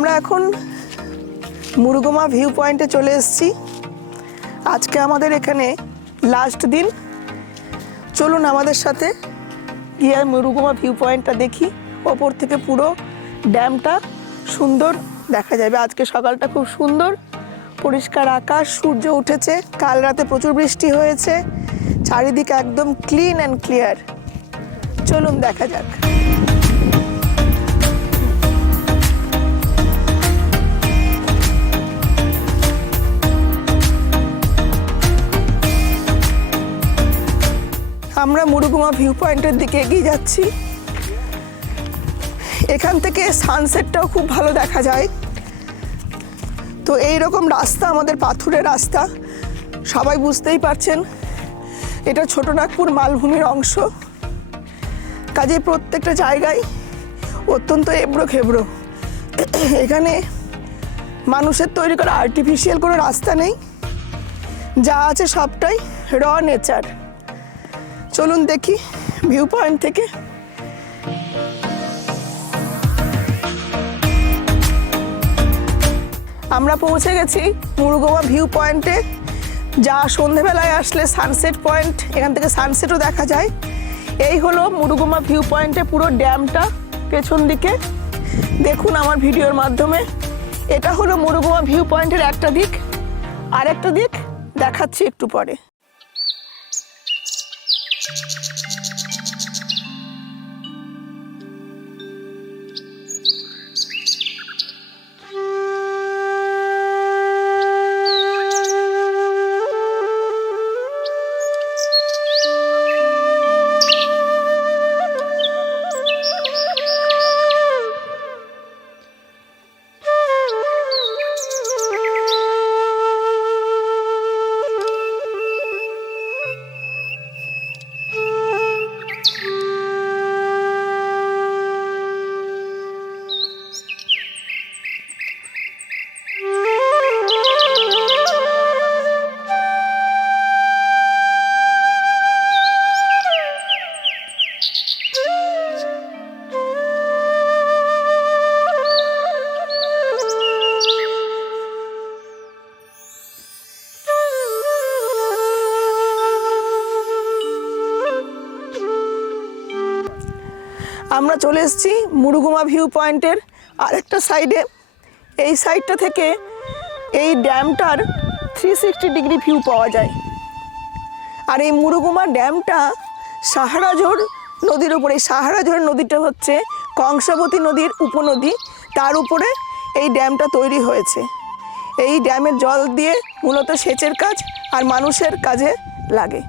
আমরা এখন মুরুগুমা ভিউ পয়েন্টে চলে এসেছি। আজকে আমাদের এখানে লাস্ট দিন। চলুন আমাদের সাথে গিয়ে মুরুগুমা ভিউ পয়েন্টটা দেখি। ওপর থেকে পুরো ড্যামটা সুন্দর দেখা যাবে। আজকে সকালটা খুব সুন্দর, পরিষ্কার আকাশ, সূর্য উঠেছে। কাল রাতে প্রচুর বৃষ্টি হয়েছে, চারিদিকে একদম ক্লিন অ্যান্ড ক্লিয়ার। চলুন দেখা যাক। আমরা মুরুগুমা ভিউ পয়েন্টের দিকে এগিয়ে যাচ্ছি। এখান থেকে সানসেটটাও খুব ভালো দেখা যায়। তো এই রকম রাস্তা, আমাদের পাথুরের রাস্তা, সবাই বুঝতেই পারছেন এটা ছোটনাগপুর মালভূমির অংশ। কাজে প্রত্যেকটা জায়গায় অত্যন্ত এবড়ো খেবড়ো। এখানে মানুষের তৈরি করা আর্টিফিশিয়াল কোনো রাস্তা নেই, যা আছে সবটাই র নেচার। চলুন দেখি ভিউ পয়েন্ট থেকে। আমরা পৌঁছে গেছি মুরুগুমা ভিউ পয়েন্টে, যা সন্ধেবেলায় আসলে সানসেট পয়েন্ট। এখান থেকে সানসেটও দেখা যায়। এই হলো মুরুগুমা ভিউ পয়েন্টে পুরো ড্যামটা পেছন দিকে দেখুন আমার ভিডিওর মাধ্যমে। এটা হলো মুরুগুমা ভিউ পয়েন্টের একটা দিক, আর একটা দিক দেখাচ্ছি একটু পরে। আমরা চলে এসেছি মুরুগুমা ভিউ পয়েন্টের আরেকটা সাইডে। এই সাইডটা থেকে এই ড্যামটার 360 ডিগ্রি ভিউ পাওয়া যায়। আর এই মুরুগুমা ড্যামটা সাহারাঝোর নদীর উপরে। এই সাহারাঝোর নদীটা হচ্ছে কংসাবতী নদীর উপনদী, তার উপরে এই ড্যামটা তৈরি হয়েছে। এই ড্যামের জল দিয়ে মূলত সেচের কাজ আর মানুষের কাজে লাগে।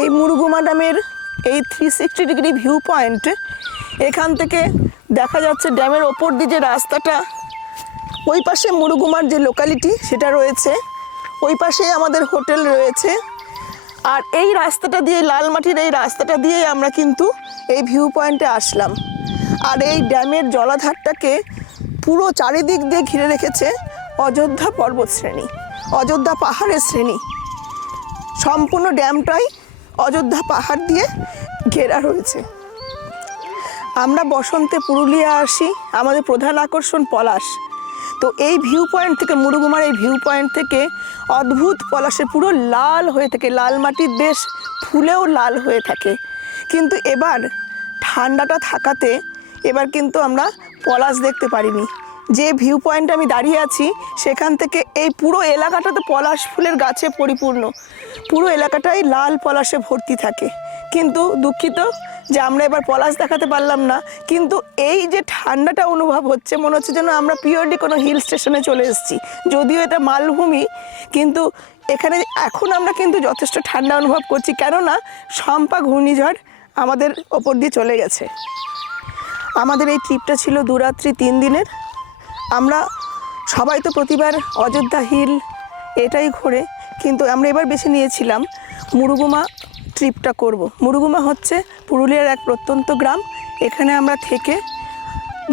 এই মুরুগুমা ড্যামের এই 360 ডিগ্রি ভিউ পয়েন্ট, এখান থেকে দেখা যাচ্ছে ড্যামের ওপর দিয়ে যে রাস্তাটা, ওই পাশে মুরুগুমার যে লোকালিটি সেটা রয়েছে, ওই পাশে আমাদের হোটেল রয়েছে। আর এই রাস্তাটা দিয়ে, লাল মাটির এই রাস্তাটা দিয়ে আমরা কিন্তু এই ভিউ পয়েন্টে আসলাম। আর এই ড্যামের জলাধারটাকে পুরো চারিদিক দিয়ে ঘিরে রেখেছে অযোধ্যা পর্বত শ্রেণী, অযোধ্যা পাহাড়ের শ্রেণী। সম্পূর্ণ ড্যামটাই অযোধ্যা পাহাড় দিয়ে ঘেরা রয়েছে। আমরা বসন্তে পুরুলিয়া আসি, আমাদের প্রধান আকর্ষণ পলাশ। তো এই ভিউ পয়েন্ট থেকে, মুরুগুমার এই ভিউ পয়েন্ট থেকে অদ্ভুত পলাশে পুরো লাল হয়ে থাকে। লাল মাটির দেশ, ফুলেও লাল হয়ে থাকে। কিন্তু এবার ঠান্ডাটা থাকাতে এবার কিন্তু আমরা পলাশ দেখতে পারিনি। যে ভিউ পয়েন্টে আমি দাঁড়িয়ে আছি সেখান থেকে এই পুরো এলাকাটাতে পলাশ ফুলের গাছে পরিপূর্ণ। পুরো এলাকাটাই লাল পলাশে ভর্তি থাকে। কিন্তু দুঃখিত যে আমরা এবার পলাশ দেখাতে পারলাম না। কিন্তু এই যে ঠান্ডাটা অনুভব হচ্ছে, মনে হচ্ছে যেন আমরা পিওরলি কোনো হিল স্টেশনে চলে এসেছি। যদিও এটা মালভূমি, কিন্তু এখানে এখন আমরা কিন্তু যথেষ্ট ঠান্ডা অনুভব করছি, কেননা সম্পা ঘূর্ণিঝড় আমাদের ওপর দিয়ে চলে গেছে। আমাদের এই ট্রিপটা ছিল 2 রাত্রি 3 দিনের। আমরা সবাই তো প্রতিবার অযোধ্যা হিল এটাই ঘোরে, কিন্তু আমরা এবার বেছে নিয়েছিলাম মুরুগুমা ট্রিপটা করব। মুরুগুমা হচ্ছে পুরুলিয়ার এক প্রত্যন্ত গ্রাম। এখানে আমরা থেকে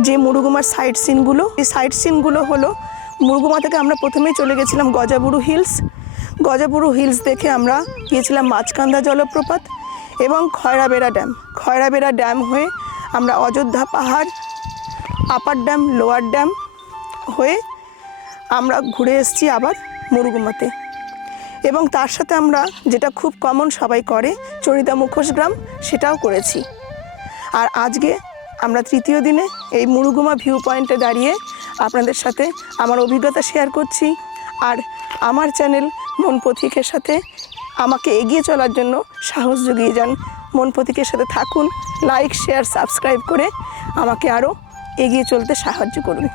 যে মুরুগুমার সাইট সিনগুলো, এই সাইট সিনগুলো হলো, মুরুগুমা থেকে আমরা প্রথমেই চলে গেছিলাম গজাবুরু হিলস। গজাবুরু হিলস দেখে আমরা গিয়েছিলাম মাঝকান্দা জলপ্রপাত এবং খয়রাবেড়া ড্যাম। খয়রাবেড়া ড্যাম হয়ে আমরা অযোধ্যা পাহাড়, আপার ড্যাম, লোয়ার ড্যাম হয়ে আমরা ঘুরে এসেছি আবার মুরুগুমাতে। এবং তার সাথে আমরা যেটা খুব কমন সবাই করে, চরিদা মুখোশ গ্রাম, সেটাও করেছি। আর আজকে আমরা তৃতীয় দিনে এই মুরুগুমা ভিউ পয়েন্টে দাঁড়িয়ে আপনাদের সাথে আমার অভিজ্ঞতা শেয়ার করছি। আর আমার চ্যানেল মন পথিকের সাথে আমাকে এগিয়ে চলার জন্য সাহস জুগিয়ে যান। মন পথিকের সাথে থাকুন, লাইক, শেয়ার, সাবস্ক্রাইব করে আমাকে আরও এগিয়ে চলতে সাহায্য করুন।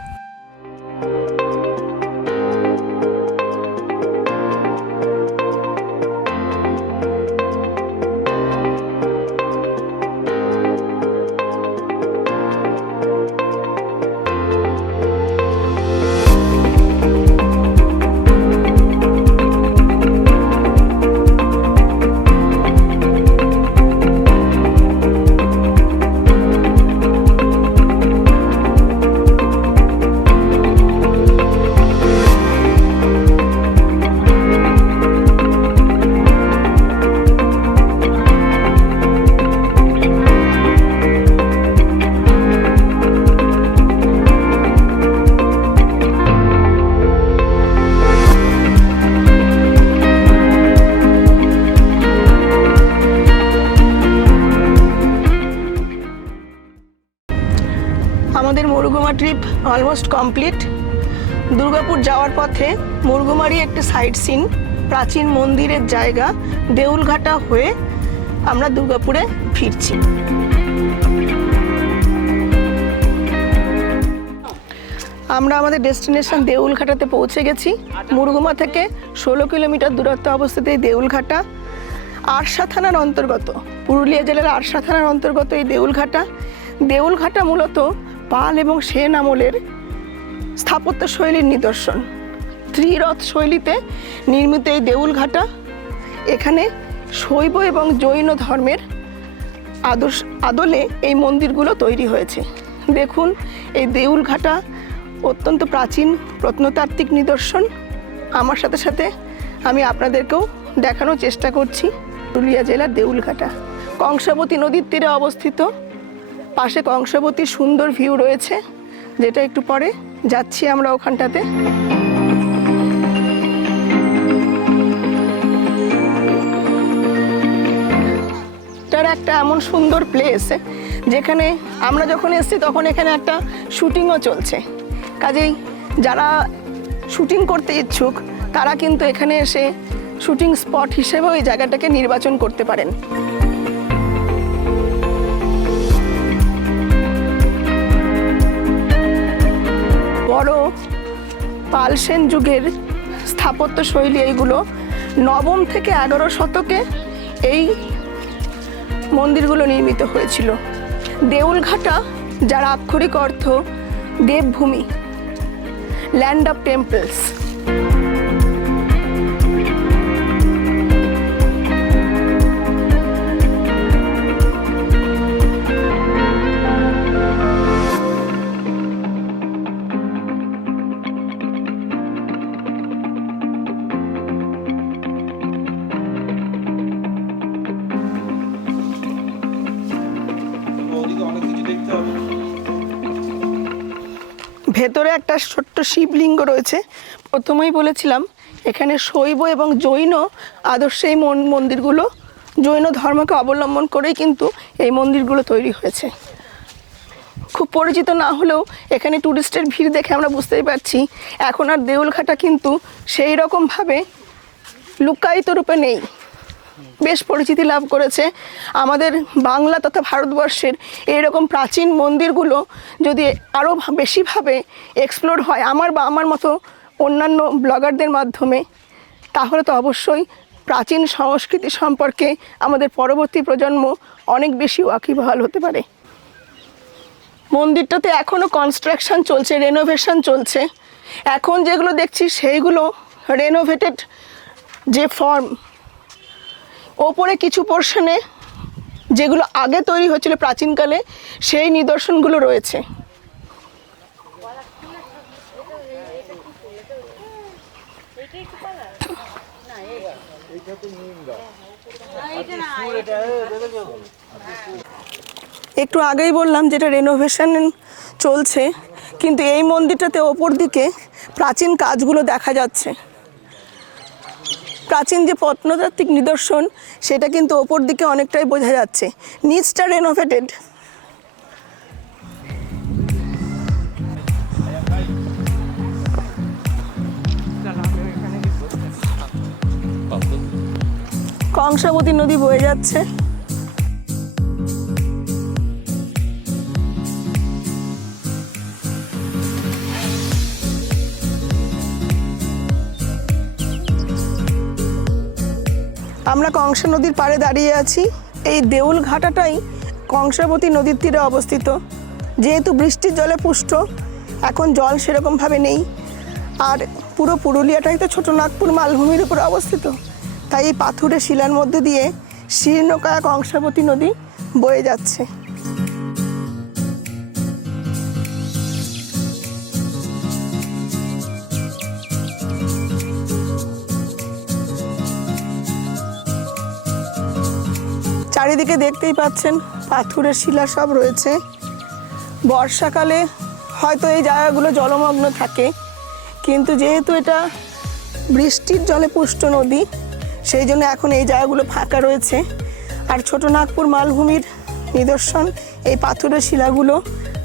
আমাদের Murguma trip almost complete. Durgapur যাওয়ার পথে মুরুগুমারই একটি সাইট সিন, প্রাচীন মন্দিরের জায়গা দেউলঘাটা হয়ে আমরা দুর্গাপুরে ফিরছি। আমরা আমাদের ডেস্টিনেশন দেউলঘাটাতে পৌঁছে গেছি। মুরুগুমা থেকে 16 কিলোমিটার দূরত্বে অবস্থিত এই দেউলঘাটা আরশা থানার অন্তর্গত, পুরুলিয়া জেলার আরশা থানার অন্তর্গত এই দেউলঘাটা। দেউলঘাটা মূলত পাল এবং সেন আমলের স্থাপত্য শৈলীর নিদর্শন। ত্রিরথ শৈলীতে নির্মিত এই দেউলঘাটা, এখানে শৈব এবং জৈন ধর্মের আদলে এই মন্দিরগুলো তৈরি হয়েছে। দেখুন, এই দেউলঘাটা অত্যন্ত প্রাচীন প্রত্নতাত্ত্বিক নিদর্শন। আমার সাথে সাথে আমি আপনাদেরকেও দেখানোর চেষ্টা করছি পুরুলিয়া জেলার দেউলঘাটা। কংসাবতী নদীর তীরে অবস্থিত, পাশে কংসাবতীর সুন্দর ভিউ রয়েছে, যেটা একটু পরে যাচ্ছি আমরা ওখানটাতে। এটার একটা এমন সুন্দর প্লেস যেখানে আমরা যখন এসেছি তখন এখানে একটা শুটিংও চলছে। কাজেই যারা শুটিং করতে ইচ্ছুক তারা কিন্তু এখানে এসে শুটিং স্পট হিসেবে ওই জায়গাটাকে নির্বাচন করতে পারেন। বড় পাল সেন যুগের স্থাপত্য শৈলী এইগুলো। নবম থেকে 11 শতকে এই মন্দিরগুলো নির্মিত হয়েছিল। দেউলঘাটা, যার আক্ষরিক অর্থ দেবভূমি, ল্যান্ড অফ টেম্পলস। ভেতরে একটা ছোট্ট শিবলিঙ্গ রয়েছে। প্রথমেই বলেছিলাম এখানে শৈব এবং জৈন আদর্শে এই মন্দিরগুলো, জৈন ধর্মকে অবলম্বন করেই কিন্তু এই মন্দিরগুলো তৈরি হয়েছে। খুব পরিচিত না হলেও এখানে টুরিস্টের ভিড় দেখে আমরা বুঝতেই পারছি এখন আর দেউলঘাটা কিন্তু সেই রকমভাবে লুকায়িত রূপে নেই, বেশ পরিচিতি লাভ করেছে। আমাদের বাংলা তথা ভারতবর্ষের এইরকম প্রাচীন মন্দিরগুলো যদি আরও বেশিভাবে এক্সপ্লোর হয় আমার বা আমার মতো অন্যান্য ব্লগারদের মাধ্যমে, তাহলে তো অবশ্যই প্রাচীন সংস্কৃতি সম্পর্কে আমাদের পরবর্তী প্রজন্ম অনেক বেশি ওয়াকিবহাল হতে পারে। মন্দিরটাতে এখনও কনস্ট্রাকশন চলছে, রেনোভেশন চলছে। এখন যেগুলো দেখছি সেইগুলো রেনোভেটেড যে ফর্ম, ওপরে কিছু পোর্শনে যেগুলো আগে তৈরি হয়েছিল প্রাচীনকালে সেই নিদর্শনগুলো রয়েছে। একটু আগেই বললাম যেটা রেনোভেশন চলছে, কিন্তু এই মন্দিরটাতে ওপর দিকে প্রাচীন কাজগুলো দেখা যাচ্ছে। প্রাচীন যে প্রত্নতাত্ত্বিক নিদর্শন সেটা কিন্তু ওপর দিকে অনেকটাই বোঝা যাচ্ছে। নিচটা রেনোভেটেড। কংসাবতী নদী বয়ে যাচ্ছে। আমরা কংসা নদীর পাড়ে দাঁড়িয়ে আছি। এই দেউল ঘাটাটাই কংসাবতী নদীর তীরে অবস্থিত। যেহেতু বৃষ্টির জলে পুষ্ট, এখন জল সেরকমভাবে নেই। আর পুরো পুরুলিয়াটাই তো ছোটনাগপুর মালভূমির উপর অবস্থিত, তাই এই পাথুরে শিলার মধ্যে দিয়ে শীর্ণকায়া কংসাবতী নদী বয়ে যাচ্ছে। চারিদিকে দেখতেই পাচ্ছেন পাথুরের শিলা সব রয়েছে। বর্ষাকালে হয়তো এই জায়গাগুলো জলমগ্ন থাকে, কিন্তু যেহেতু এটা বৃষ্টির জলে পুষ্ট নদী, সেই জন্য এখন এই জায়গাগুলো ফাঁকা রয়েছে। আর ছোটনাগপুর মালভূমির নিদর্শন এই পাথুরের শিলাগুলো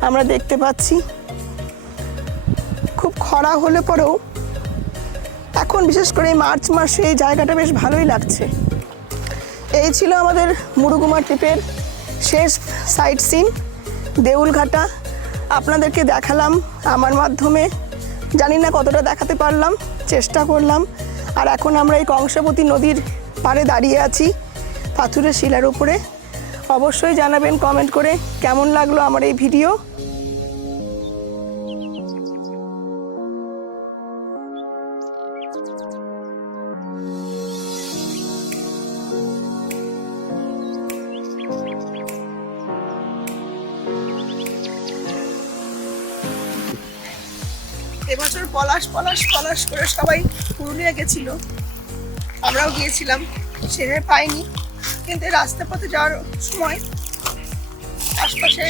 আমরা দেখতে পাচ্ছি। খুব খরা হলে পরেও এখন বিশেষ করে এই মার্চ মাসে এই জায়গাটা বেশ ভালোই লাগছে। এই ছিল আমাদের মুরুগুমা ট্রিপের শেষ সাইট সিন, দেউলঘাটা। আপনাদেরকে দেখালাম আমার মাধ্যমে, জানি না কতটা দেখাতে পারলাম, চেষ্টা করলাম। আর এখন আমরা এই কংসাবতী নদীর পাড়ে দাঁড়িয়ে আছি পাথুরের শিলার উপরে। অবশ্যই জানাবেন কমেন্ট করে কেমন লাগলো আমার এই ভিডিও। এবছর পলাশ পলাশ পলাশ করে সবাই পুরুলিয়া গেছিল, আমরাও গিয়েছিলাম, সেভাবে পাইনি। কিন্তু রাস্তা পথে যাওয়ার সময় আশপাশে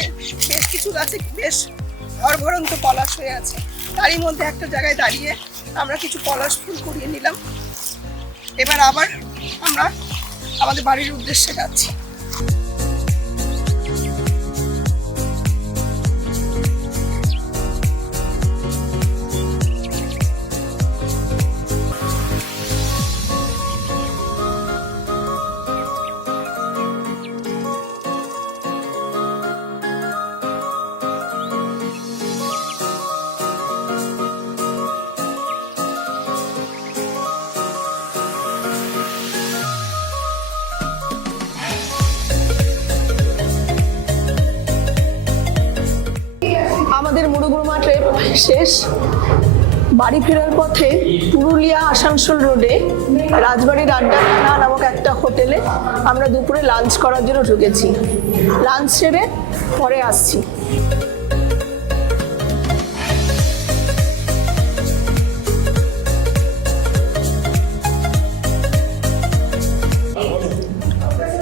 বেশ কিছু গাছে বেশ ভরভরন্ত পলাশ হয়ে আছে। তারই মধ্যে একটা জায়গায় দাঁড়িয়ে আমরা কিছু পলাশ ফুল কুড়িয়ে নিলাম। এবার আবার আমরা আমাদের বাড়ির উদ্দেশ্যে যাচ্ছি। আমাদের মুরুগুমা ট্রিপ শেষ। বাড়ি ফেরার পথে পুরুলিয়া আসানসোল রোডে রাজবাড়ির আড্ডাখানা নামক একটা হোটেলে আমরা দুপুরে লাঞ্চ করার জন্য ঢুকেছি। লাঞ্চ সেরে পরে আসছি।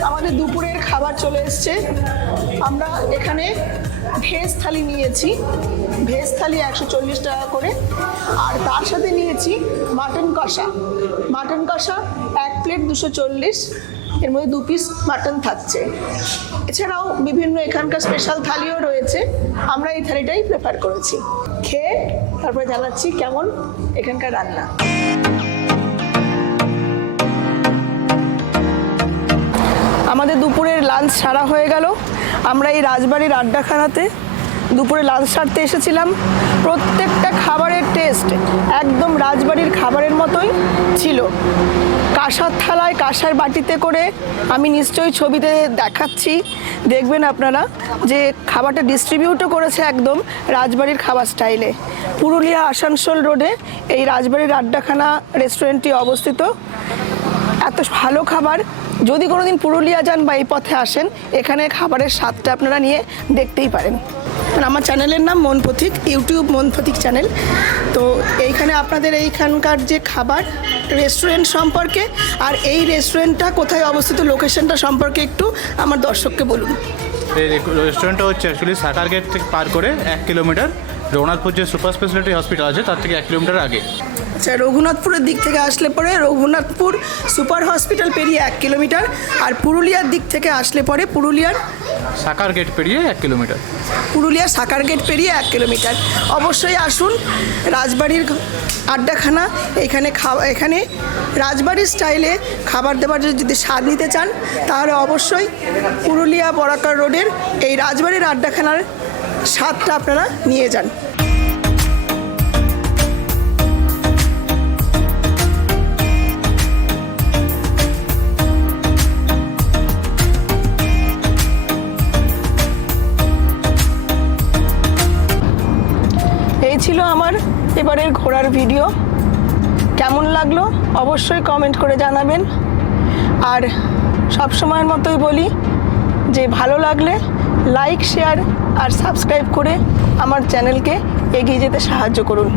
আমাদের দুপুরের খাবার চলে এসছে। আমরা এখানে ভেজ থালি নিয়েছি, ভেজ থালি 140 টাকা করে। আর তার সাথে নিয়েছি মাটন কষা। মাটন কষা 1 প্লেট 240, এর মধ্যে 2 পিস মাটন থাকছে। এছাড়াও বিভিন্ন এখানকার স্পেশাল থালিও রয়েছে, আমরা এই থালিটাই প্রেফার করেছি। খেয়ে তারপরে জানাচ্ছি কেমন এখানকার রান্না। আমাদের দুপুরের লাঞ্চ সারা হয়ে গেল। আমরা এই রাজবাড়ির আড্ডাখানাতে দুপুরে লাঞ্চ সারতে এসেছিলাম। প্রত্যেকটা খাবারের টেস্ট একদম রাজবাড়ির খাবারের মতোই ছিল। কাঁসার থালায় কাঁসার বাটিতে করে, আমি নিশ্চয়ই ছবিতে দেখাচ্ছি, দেখবেন আপনারা যে খাবারটা ডিস্ট্রিবিউটও করেছে একদম রাজবাড়ির খাবার স্টাইলে। পুরুলিয়া আসানসোল রোডে এই রাজবাড়ির আড্ডাখানা রেস্টুরেন্টটি অবস্থিত। এত ভালো খাবার, যদি কোনোদিন পুরুলিয়া যান বা এই পথে আসেন, এখানে খাবারের স্বাদটা আপনারা নিয়ে দেখতেই পারেন। আর আমার চ্যানেলের নাম মন পথিক, ইউটিউব মন পথিক চ্যানেল। তো এইখানে আপনাদের এইখানকার যে খাবার, রেস্টুরেন্ট সম্পর্কে আর এই রেস্টুরেন্টটা কোথায় অবস্থিত, লোকেশনটা সম্পর্কে একটু আমার দর্শককে বলুন। এই রেস্টুরেন্টটা হচ্ছে অ্যাকচুয়ালি সাকার গেট থেকে পার করে 1 কিলোমিটার, রঘুনাথপুর যে সুপার স্পেশালিটি হসপিটাল আছে তার থেকে 1 কিলোমিটার আগে। আচ্ছা, রঘুনাথপুরের দিক থেকে আসলে পরে রঘুনাথপুর সুপার হসপিটাল পেরিয়ে 1 কিলোমিটার, আর পুরুলিয়ার দিক থেকে আসলে পরে পুরুলিয়ার সাকার গেট পেরিয়ে 1 কিলোমিটার। পুরুলিয়ার সাকার গেট পেরিয়ে 1 কিলোমিটার। অবশ্যই আসুন রাজবাড়ির আড্ডাখানা। এখানে রাজবাড়ির স্টাইলে খাবার দাবার যদি স্বাদ নিতে চান, তাহলে অবশ্যই পুরুলিয়া বরাকর রোডের এই রাজবাড়ির আড্ডাখানার স্বাদটা আপনারা নিয়ে যান। এই ছিল আমার এবারের ঘোরার ভিডিও। কেমন লাগলো অবশ্যই কমেন্ট করে জানাবেন। আর সব সময়ের মতোই বলি যে ভালো লাগলে লাইক, শেয়ার আর সাবস্ক্রাইব করে আমার চ্যানেলকে এগিয়ে যেতে সাহায্য করুন।